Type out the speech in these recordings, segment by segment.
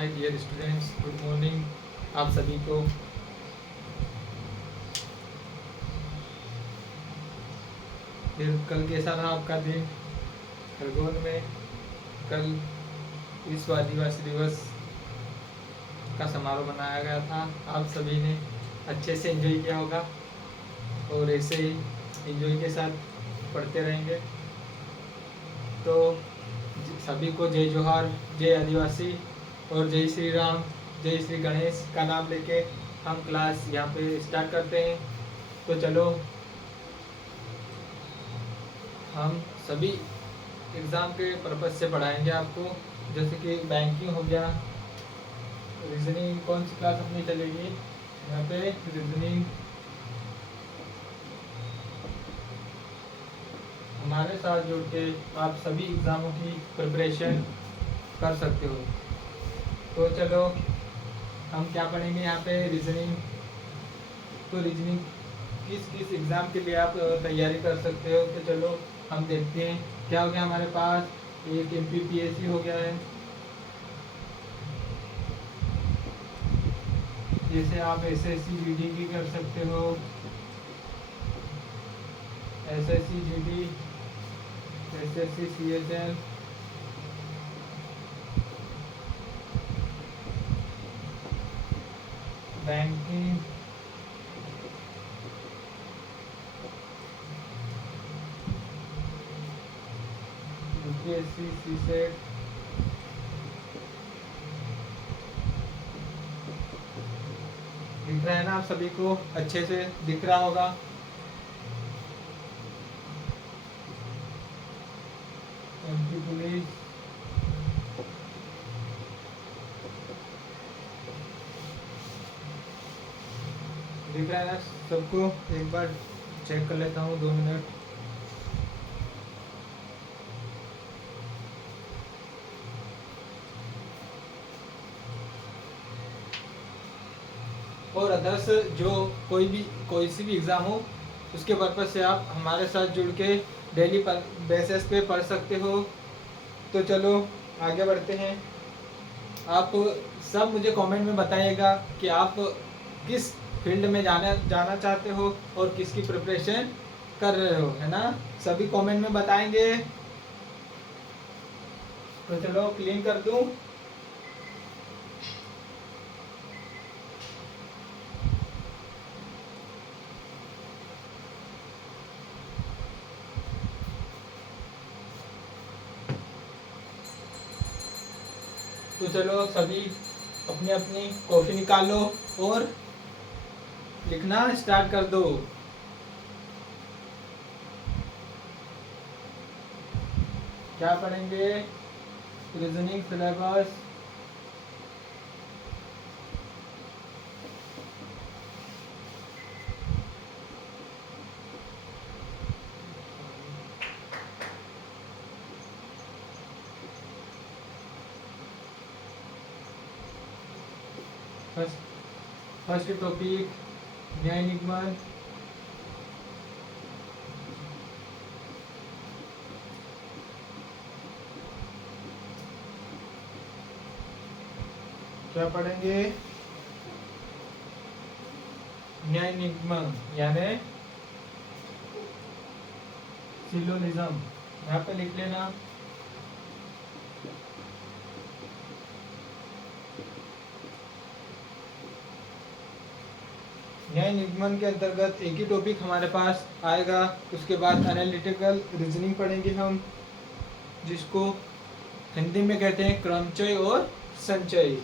हाय dear students, good morning आप सभी को। फिर कल कैसा रहा आपका दिन? खरगोन में कल विश्व आदिवासी दिवस का समारोह मनाया गया था। आप सभी ने अच्छे से एंजॉय किया होगा और ऐसे ही एंजॉय के साथ पढ़ते रहेंगे। तो सभी को जय जोहार, जय आदिवासी और जय श्री राम, जय श्री गणेश का नाम लेके हम क्लास यहाँ पे स्टार्ट करते हैं। तो चलो, हम सभी एग्ज़ाम के पर्पज़ से पढ़ाएंगे आपको, जैसे कि बैंकिंग हो गया, रीजनिंग। कौन सी क्लास अपनी चलेगी यहाँ पे? रीजनिंग। हमारे साथ जुड़ के आप सभी एग्ज़ामों की प्रिपरेशन कर सकते हो। तो चलो, हम क्या पढ़ेंगे यहाँ पे? रीजनिंग। तो रीजनिंग किस किस एग्ज़ाम के लिए आप तैयारी कर सकते हो? तो चलो हम देखते हैं क्या हो गया हमारे पास। एक MPPSC हो गया है, जैसे आप SSC GD भी कर सकते हो, SSC GD, SSC CHL, banking, UPSC, CSET, दिख रहा है ना आप सभी को? अच्छे से दिख रहा होगा। MP पुलिस, दिख रहा है ना सबको? एक बार चेक कर लेता हूँ, 2 मिनट। और अदर्स जो कोई सी भी एग्ज़ाम हो, उसके पर्पज़ से आप हमारे साथ जुड़ के डेली बेसिस पे पढ़ सकते हो। तो चलो आगे बढ़ते हैं। आप सब मुझे कमेंट में बताइएगा कि आप किस फील्ड में जाना चाहते हो और किसकी प्रिपरेशन कर रहे हो, है ना? सभी कमेंट में बताएंगे। तो चलो क्लीन कर दूं। तो चलो सभी अपनी अपनी कॉपी निकालो और लिखना स्टार्ट कर दो। क्या पढ़ेंगे? रीजनिंग सिलेबस, फर्स्ट टॉपिक न्याय निगमन, क्या पढ़ेंगे? न्याय निगमन यानी सिलोनिज्म, यहाँ पे लिख लेना। न्याय निगमन के अंतर्गत एक ही टॉपिक हमारे पास आएगा। उसके बाद एनालिटिकल रीजनिंग पढ़ेंगे हम, जिसको हिंदी में कहते हैं क्रमचय और संचय।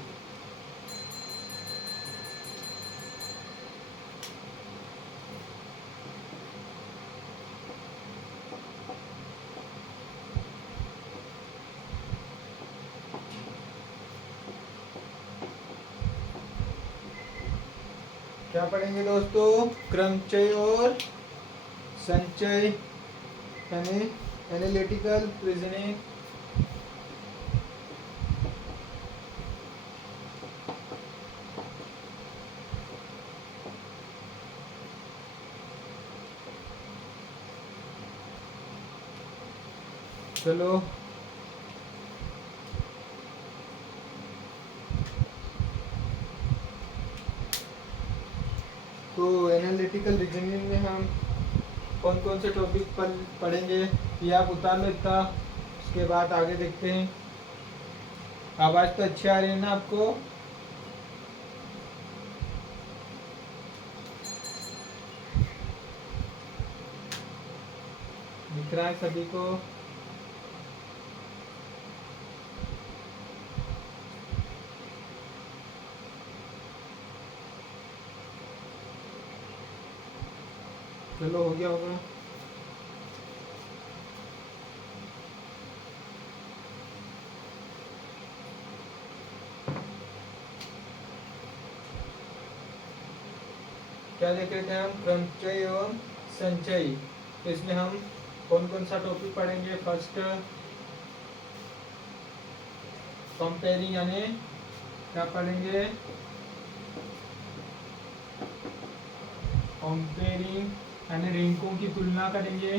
क्या पढ़ेंगे दोस्तों? क्रमचय और संचय यानी एनालिटिकल रीजनिंग। चलो एनालिटिकल रीजनिंग में हम कौन कौन से टॉपिक पढ़ेंगे ये आप उतार लो इतना, उसके बाद आगे देखते हैं। आवाज़ तो अच्छी आ रही है ना आपको? दिख रहा है सभी को? चलो हो गया होगा। क्या देख रहे थे हम? क्रमचय एवं संचय। तो इसमें हम कौन कौन सा टॉपिक पढ़ेंगे? फर्स्ट कंपेयरिंग, यानी क्या पढ़ेंगे? कंपेयरिंग यानी रैंकों की तुलना करेंगे।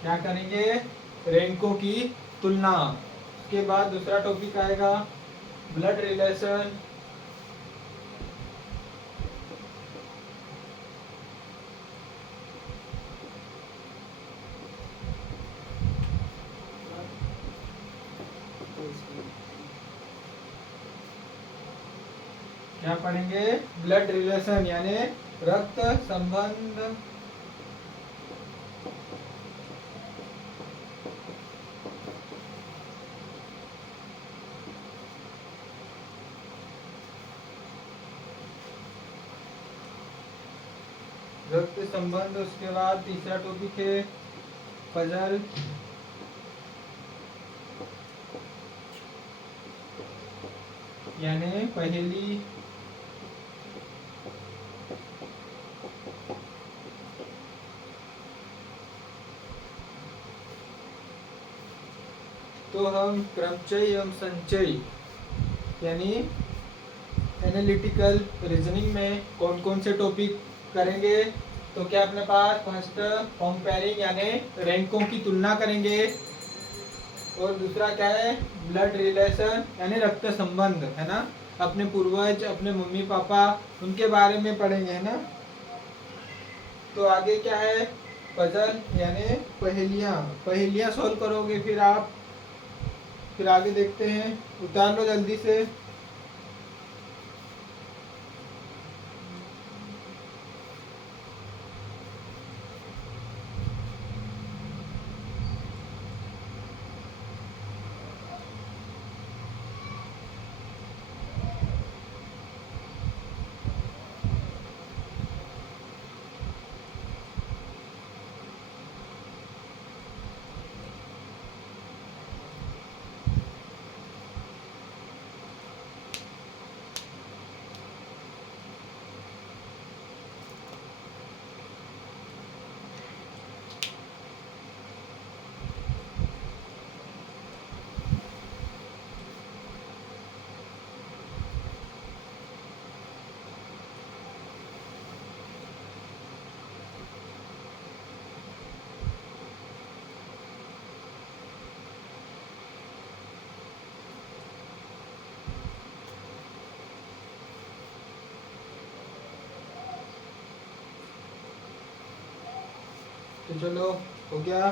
क्या करेंगे? रैंकों की तुलना। उसके बाद दूसरा टॉपिक आएगा ब्लड रिलेशन। क्या पढ़ेंगे? ब्लड रिलेशन यानी रक्त संबंध। रक्त संबंध। उसके बाद तीसरा टॉपिक है पजल। यानी पहेली। तो हम क्रमचय एवं संचय यानी एनालिटिकल रीजनिंग में कौन कौन से टॉपिक करेंगे? तो क्या अपने पास फर्स्ट कंपेयरिंग यानी रैंकों की तुलना करेंगे, और दूसरा क्या है? ब्लड रिलेशन यानी रक्त संबंध, है ना? अपने पूर्वज, अपने मम्मी पापा, उनके बारे में पढ़ेंगे, है ना? तो आगे क्या है? पजल यानी पहेलियाँ। पहेलियाँ सॉल्व करोगे फिर आप। फिर आगे देखते हैं, उतार लो जल्दी से। तो चलो हो गया।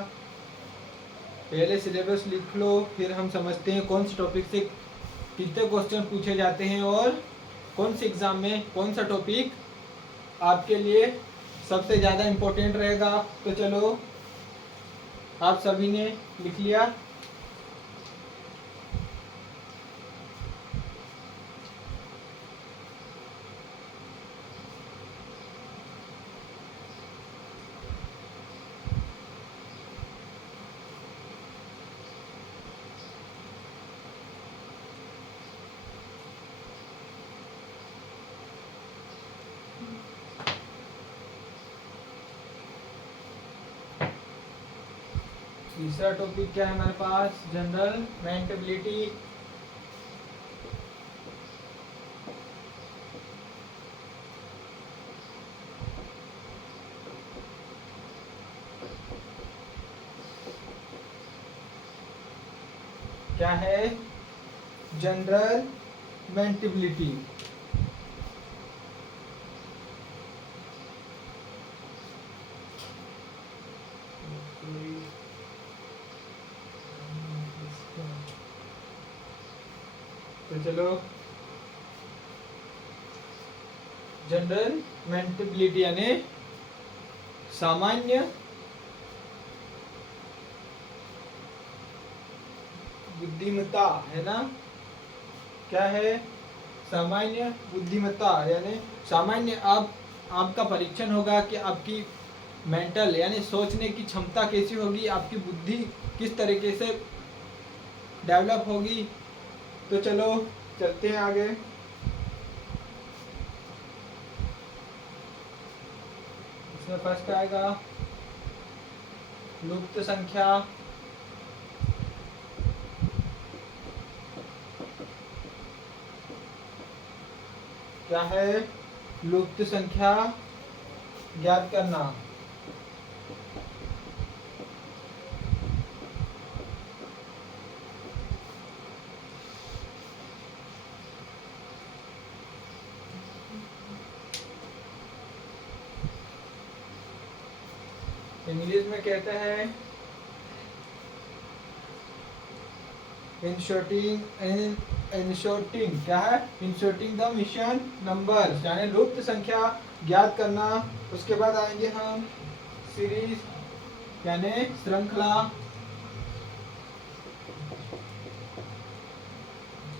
पहले सिलेबस लिख लो, फिर हम समझते हैं कौन से टॉपिक से कितने क्वेश्चन पूछे जाते हैं और कौन से एग्जाम में कौन सा टॉपिक आपके लिए सबसे ज़्यादा इम्पोर्टेंट रहेगा। तो चलो, आप सभी ने लिख लिया? तीसरा टॉपिक क्या है हमारे पास? General maintainability. क्या है? जनरल मेंटिबिलिटी। तो चलो, जनरल मेंटिबिलिटी यानी सामान्य बुद्धिमत्ता है ना। क्या है? सामान्य बुद्धिमत्ता यानी सामान्य आपका परीक्षण होगा कि आपकी मेंटल यानी सोचने की क्षमता कैसी होगी, आपकी बुद्धि किस तरीके से डेवलप होगी। तो चलो चलते हैं आगे। इसमें फर्स्ट आएगा लुप्त संख्या। क्या है? लुप्त संख्या ज्ञात करना। इंग्लिश में कहते हैं इंसर्टिंग क्या है? इंसर्टिंग द मिशन नंबर यानी लुप्त संख्या ज्ञात करना। उसके बाद आएंगे हम सीरीज यानी श्रृंखला।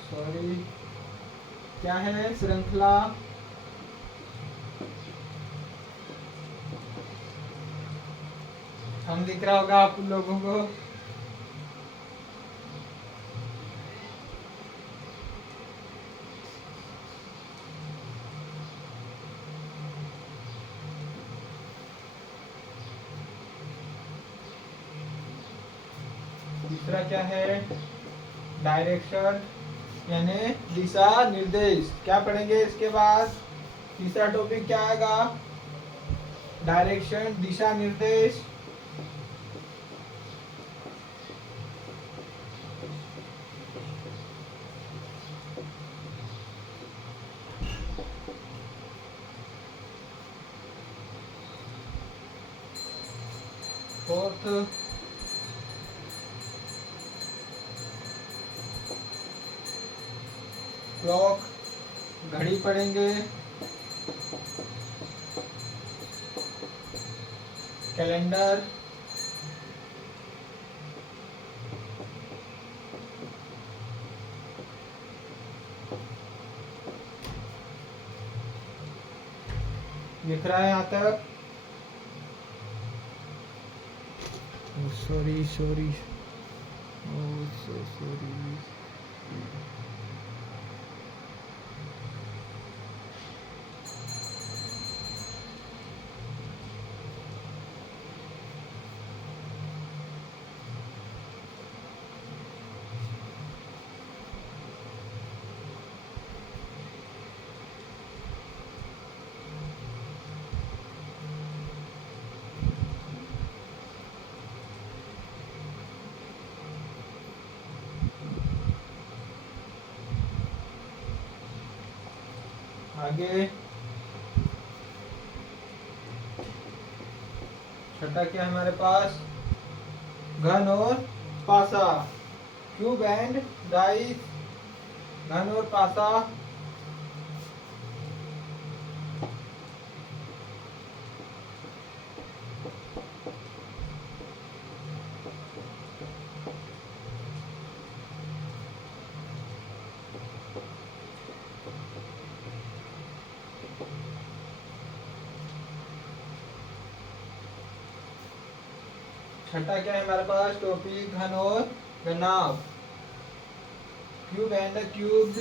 सॉरी, क्या है? श्रृंखला। हम दिख रहा होगा आप लोगों को। तीसरा क्या है? डायरेक्शन यानी दिशा निर्देश। क्या पढ़ेंगे इसके बाद? तीसरा टॉपिक क्या आएगा? डायरेक्शन, दिशा निर्देश। फोर्थ क्लॉक, घड़ी पढ़ेंगे। कैलेंडर, दिख रहा है यहाँ तक? सॉरी सॉरी, ओह सो सॉरी। आगे छठा क्या है हमारे पास? घन और पासा, क्यूब एंड डाइस। घन और पासा। छठा क्या है हमारे पास? टॉपिक घन और घनाभ, क्यूब एंड क्यूब्ड।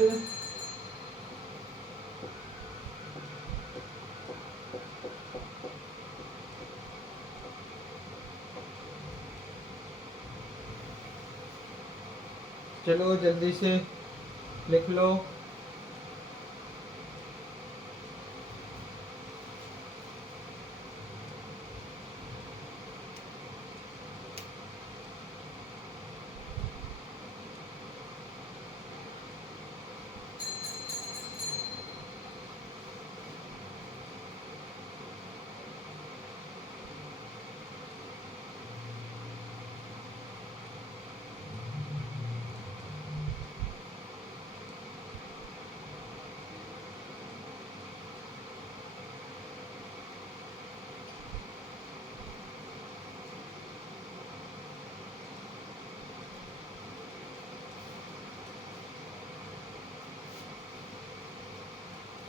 चलो जल्दी से लिख लो।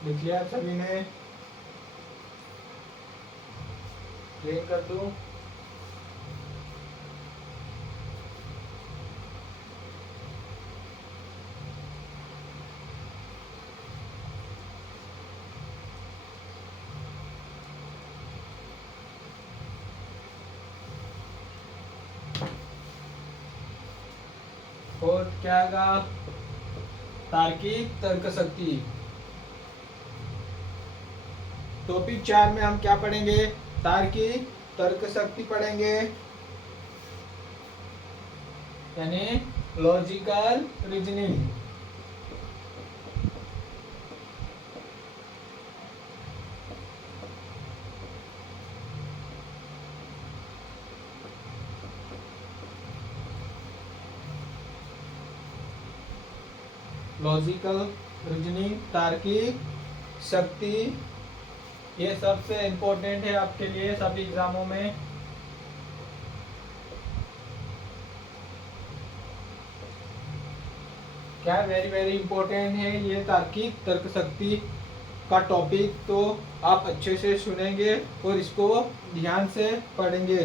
लिख लिया आप सभी ने? क्लियर कर दूं? और क्या आएगा? तार्किक तर्क शक्ति। टॉपिक 4 में हम क्या पढ़ेंगे? तार्किक तर्क शक्ति पढ़ेंगे, यानी लॉजिकल रीजनिंग। लॉजिकल रीजनिंग, तार्किक शक्ति, ये सबसे इम्पोर्टेंट है आपके लिए सभी एग्जामों में। क्या वेरी वेरी इंपॉर्टेंट है ये तार्किक तर्क शक्ति का टॉपिक, तो आप अच्छे से सुनेंगे और इसको ध्यान से पढ़ेंगे।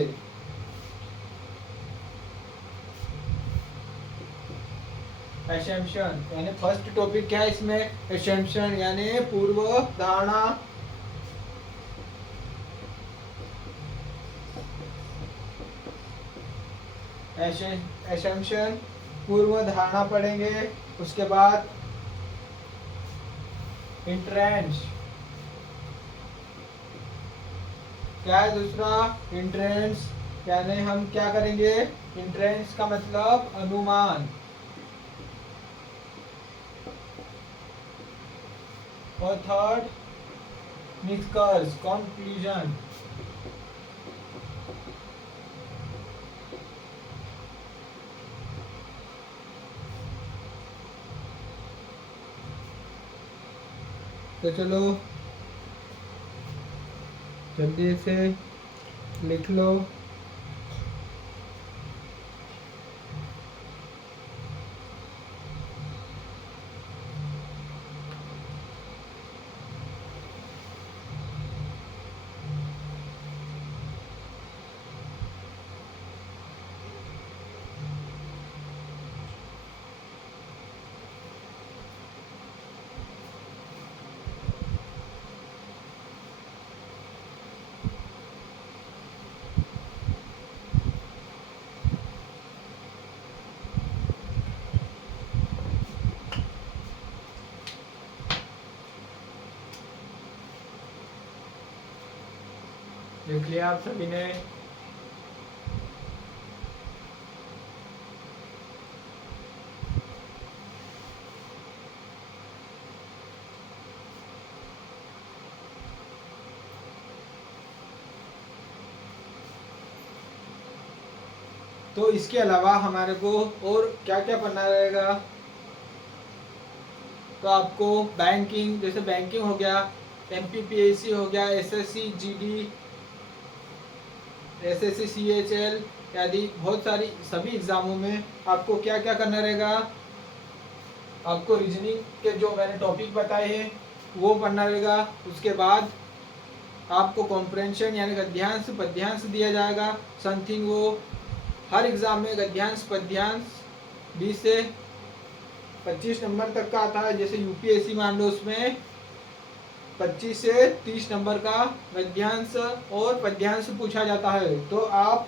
एसम्पशन यानी फर्स्ट टॉपिक क्या है इसमें? एसम्पशन यानी पूर्व धारणा। एसम्पशन पूर्व धारणा पढ़ेंगे। उसके बाद इंट्रेंस, क्या है दूसरा? इंट्रेंस यानी हम क्या करेंगे? इंट्रेंस का मतलब अनुमान। और थर्ड निष्कर्ष, कंक्लूजन। तो चलो जल्दी से लिख लो। लिख लिया आप सभी ने? तो इसके अलावा हमारे को और क्या क्या पढ़ना रहेगा? तो आपको बैंकिंग, जैसे बैंकिंग हो गया, एमपीपीएससी हो गया, एसएससी जीडी, एसएससी सीएचएल आदि बहुत सारी सभी एग्जामों में आपको क्या क्या करना रहेगा? आपको रीजनिंग के जो मैंने टॉपिक बताए हैं वो पढ़ना रहेगा। उसके बाद आपको कॉम्प्रहेंशन यानी गद्यांश पद्यांश दिया जाएगा समथिंग। वो हर एग्जाम में गद्यांश पद्यांश 20 से 25 नंबर तक का आता है। जैसे यूपीएससी मान लो, उसमें 25 से 30 नंबर का गद्यांश और पद्यांश पूछा जाता है। तो आप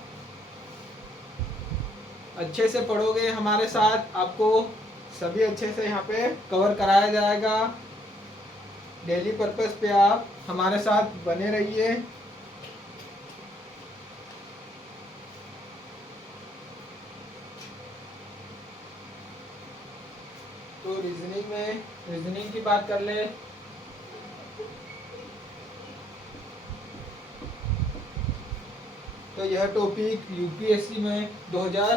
अच्छे से पढ़ोगे हमारे साथ, आपको सभी अच्छे से यहाँ पे कवर कराया जाएगा। डेली पर्पस पे आप हमारे साथ बने रहिए। तो रीजनिंग की बात कर ले। तो यह टॉपिक यूपीएससी में 2000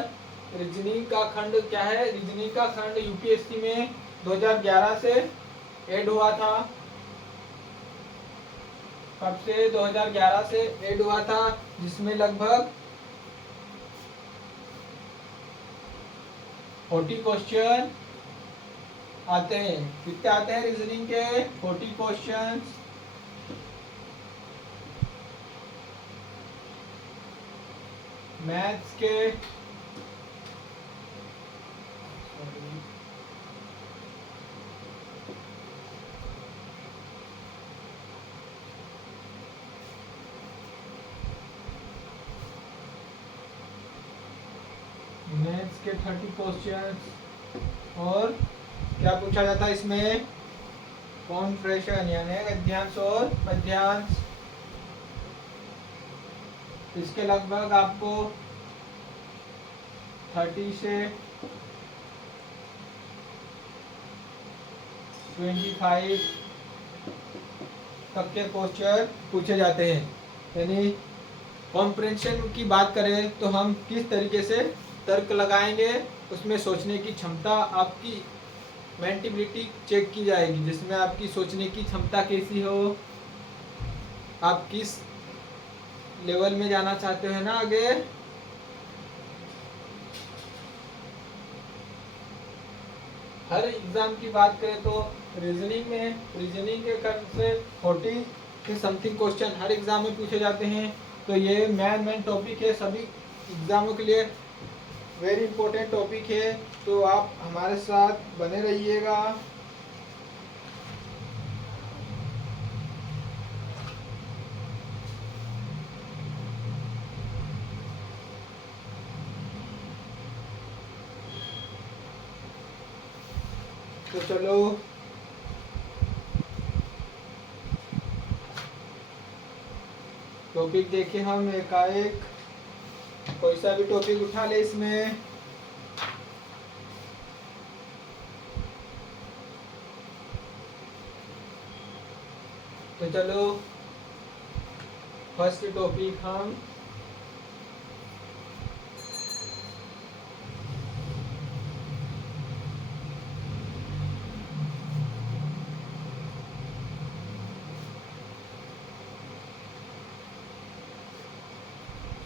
रीजनिंग का खंड क्या है? रीजनिंग का खंड यूपीएससी में 2011 से ऐड हुआ था। कब से? 2011 से ऐड हुआ था, जिसमें लगभग 40 क्वेश्चन आते हैं। कितने आते हैं रीजनिंग के? 40 क्वेश्चंस। मैथ्स के मैथ्स के 30 क्वेश्चंस। और क्या पूछा जाता है इसमें? कॉन्फ्रेशन यानी गद्यांश और पद्यांश। इसके लगभग आपको 30 से 25 तक के क्वेश्चन पूछे जाते हैं। यानी कॉम्प्रेंशन की बात करें तो हम किस तरीके से तर्क लगाएंगे, उसमें सोचने की क्षमता, आपकी मेंटिबिलिटी चेक की जाएगी, जिसमें आपकी सोचने की क्षमता कैसी हो, आप किस लेवल में जाना चाहते हो ना आगे। हर एग्जाम की बात करें तो रीजनिंग के कम से 40 के समथिंग क्वेश्चन हर एग्जाम में पूछे जाते हैं। तो ये मेन टॉपिक है सभी एग्जामों के लिए, वेरी इंपॉर्टेंट टॉपिक है। तो आप हमारे साथ बने रहिएगा। तो चलो टॉपिक देखें हम एकाएक। कोई सा भी टॉपिक उठा ले इसमें। तो चलो फर्स्ट टॉपिक हम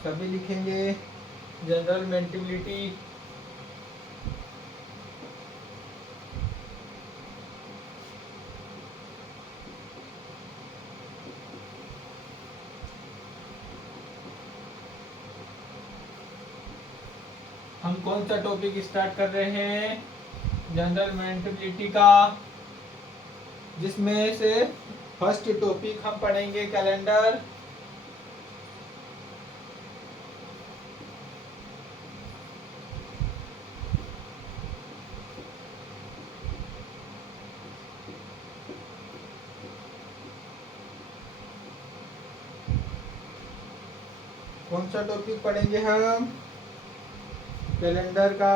सभी लिखेंगे। जनरल मेंटिबिलिटी, हम कौन सा टॉपिक स्टार्ट कर रहे हैं? जनरल मेंटिबिलिटी का, जिसमें से फर्स्ट टॉपिक हम पढ़ेंगे कैलेंडर। कौन सा टॉपिक पढ़ेंगे हम? कैलेंडर का।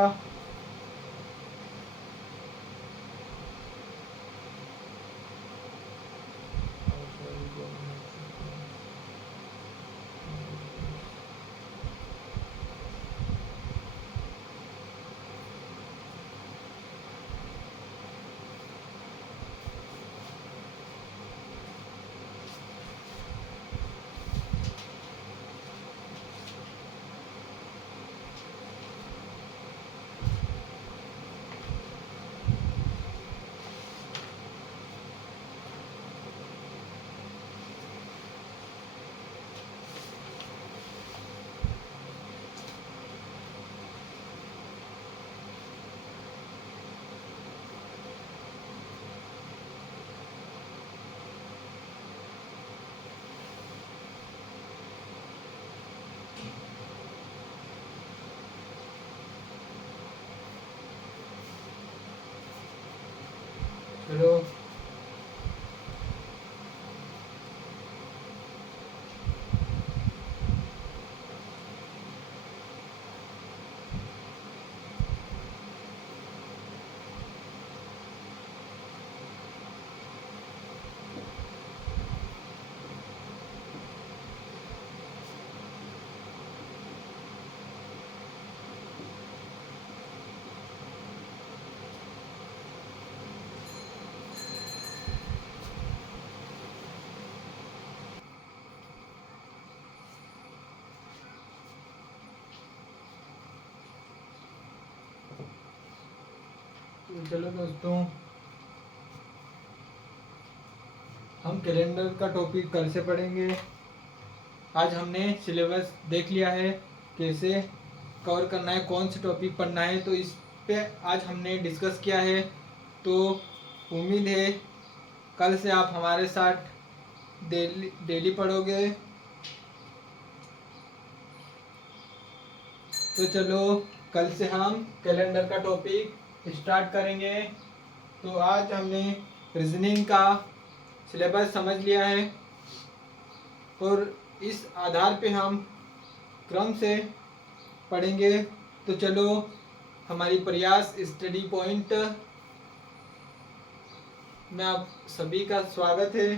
चलो चलो दोस्तों हम कैलेंडर का टॉपिक कल से पढ़ेंगे। आज हमने सिलेबस देख लिया है, कैसे कवर करना है, कौन से टॉपिक पढ़ना है, तो इस पे आज हमने डिस्कस किया है। तो उम्मीद है कल से आप हमारे साथ डेली पढ़ोगे। तो चलो कल से हम कैलेंडर का टॉपिक स्टार्ट करेंगे। तो आज हमने रीजनिंग का सिलेबस समझ लिया है और इस आधार पे हम क्रम से पढ़ेंगे। तो चलो हमारी प्रयास स्टडी पॉइंट में आप सभी का स्वागत है।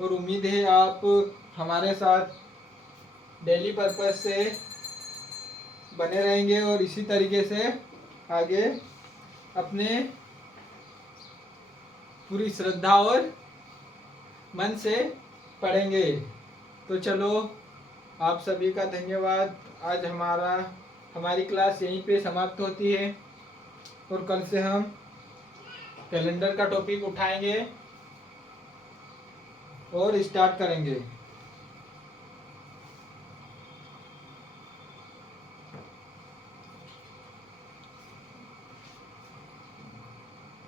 और उम्मीद है आप हमारे साथ डेली पर्पस से बने रहेंगे और इसी तरीके से आगे अपने पूरी श्रद्धा और मन से पढ़ेंगे। तो चलो आप सभी का धन्यवाद। आज हमारी क्लास यहीं पे समाप्त होती है और कल से हम कैलेंडर का टॉपिक उठाएंगे और स्टार्ट करेंगे।